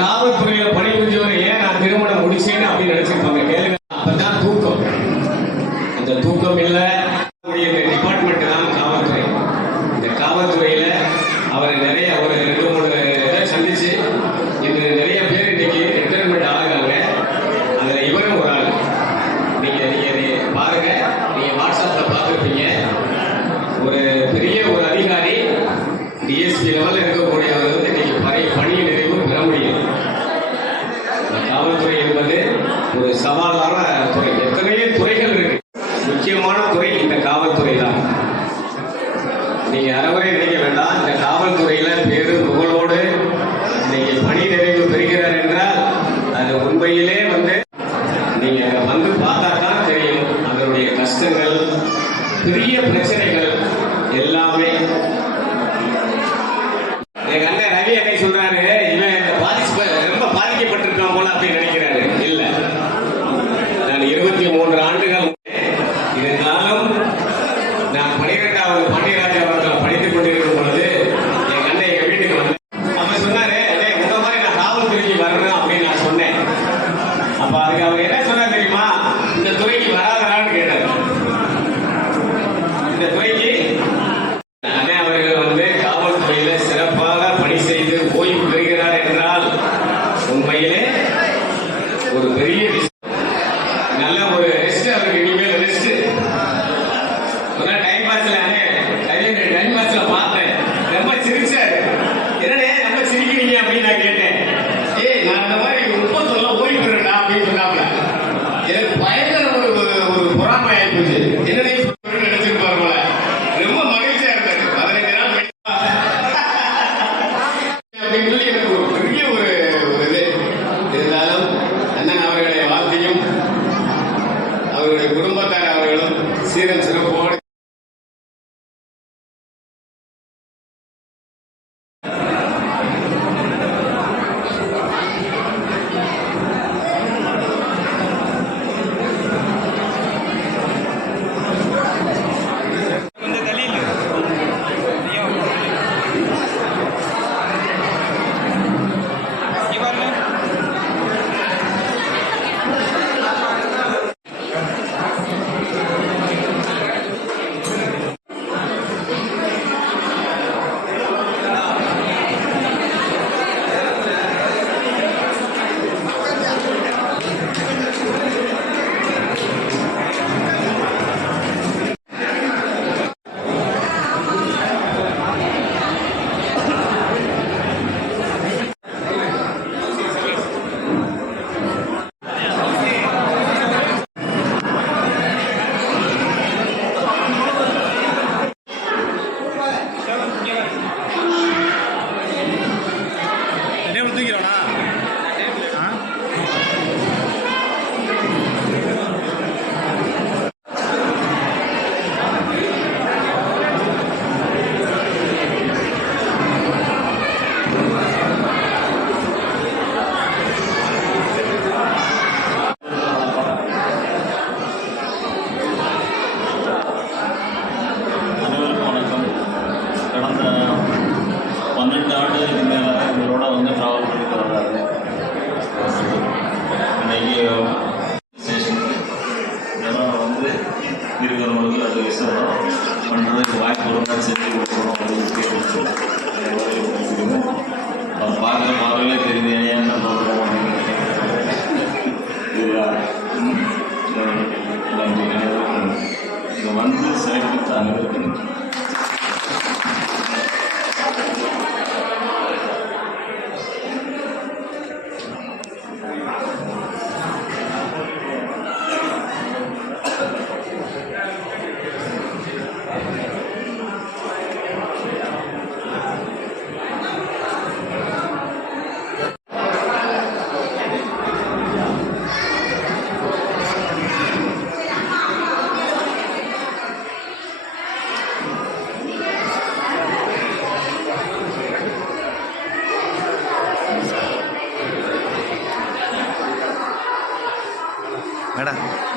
காவல்துறையில பணிபுரிஞ்சவரை ஏன் நான் திருமணம் முடிச்சேன்னு அப்படின்னு நினைச்சிருப்பாங்க. கேளுங்க. அப்பதான் தூக்கம். அந்த தூக்கம் இல்லை. டிபார்ட்மெண்ட் தான் காவல்துறை. இந்த காவல்துறையில அவர் நிறைய ஒரு 2-3 இதை சந்திச்சு இது நிறைய பேர் இன்னைக்கு ரிட்டையர்மெண்ட் ஆகுறாங்க. அதுல இவரும் ஒரு ஆள். நீங்க பாருங்க, நீங்க வாட்ஸ்அப்ல பார்த்துருப்பீங்க. ஒரு பெரிய ஒரு அதிகாரி டிஎஸ்பி லெவலில் இருக்கக்கூடியவர் வந்து இன்னைக்கு பணி நிறைவு பெற முடியும். காவல்துறை என்பது ஒரு சவாலான துறை. எத்தனையோ துறைகள் இருக்கு. முக்கியமான துறை இந்த காவல்துறை தான். நீங்க அறவரை நினைக்க வேண்டாம். இந்த காவல்துறையில பேரு புகழோடு இன்னைக்கு பணி நிறைவு பெறுகிறார் என்றால் அது உண்மையிலே வந்து நீங்க வந்து பார்த்தா தான் தெரியும் அதனுடைய கஷ்டங்கள், பெரிய பிரச்சனைகள் எல்லாமே. எங்க அண்ணன் ரவி என்னை சொல்றாரு, இவன் ரொம்ப பாதிக்கப்பட்டிருக்கான் போல அப்படின்னு நினைக்கிறாரு. இல்ல, நான் 23 ஆண்டுகள் இருந்தாலும் நான் 12வது பாண்டியராஜ அவர்கள் படித்துக் கொண்டிருக்கும் பொழுது எங்க அண்ணன் எங்க வீட்டுக்கு வந்து அவர் சொன்னாரு, உங்க மாதிரி நான் காவல்துறைக்கு வரணும் அப்படின்னு நான் சொன்னேன். அப்ப அதுக்கு அவர் என்ன சொன்னார் தெரியுமா? இந்த துறைக்கு வராதரான்னு கேட்டார். இந்த துறைக்கு அண்ணன் அவர்கள் வந்து காவல்துறையில சிறப்பாக பணி செய்து ஓய்வு பெறுகிறார் என்றால் உண்மையிலே ஒரு பெரிய நல்ல ஒரு ரெஸ்ட். அவருக்கு இனிமேல் ரெஸ்ட். டைம் பாஸ்ல பார்த்தேன், ரொம்ப சிரிச்சாரு. என்னடே ரொம்ப சிரிக்கிறீங்க அப்படின்னு நான் கேட்டேன். நான் அந்த மாதிரி 30 ஓய்வு பெறேன்டா அப்படின்னு சொன்னாப்ல. எனக்கு பயங்கர ஒரு பொறாமை ஆயிப்போச்சு. என்னடே நினைச்சிருப்பாரு போல. ரொம்ப மகிழ்ச்சியா இருந்தாரு. 15 நாள் அப்படின்னு சொல்லி எனக்கு ஒரு பெரிய ஒரு இது இருந்தாலும் அண்ணன் அவர்களை வாழ்த்தியும் அவருடைய குடும்பத்தார் அவர்களும் சீரம் சிறப்போடு இருக்கிறவங்களுக்கு அது விஷயம் பண்ணுறதுக்கு வாய்ப்பு இருந்தால் செஞ்சு கொடுக்கணும் அப்படின்னு அவர் பார்க்குற பார்வையிலே தெரியுது ஏன் என்ன பண்ணுறோம் இங்கே வந்து சேர்த்து அனைவருக்கும் மேடம்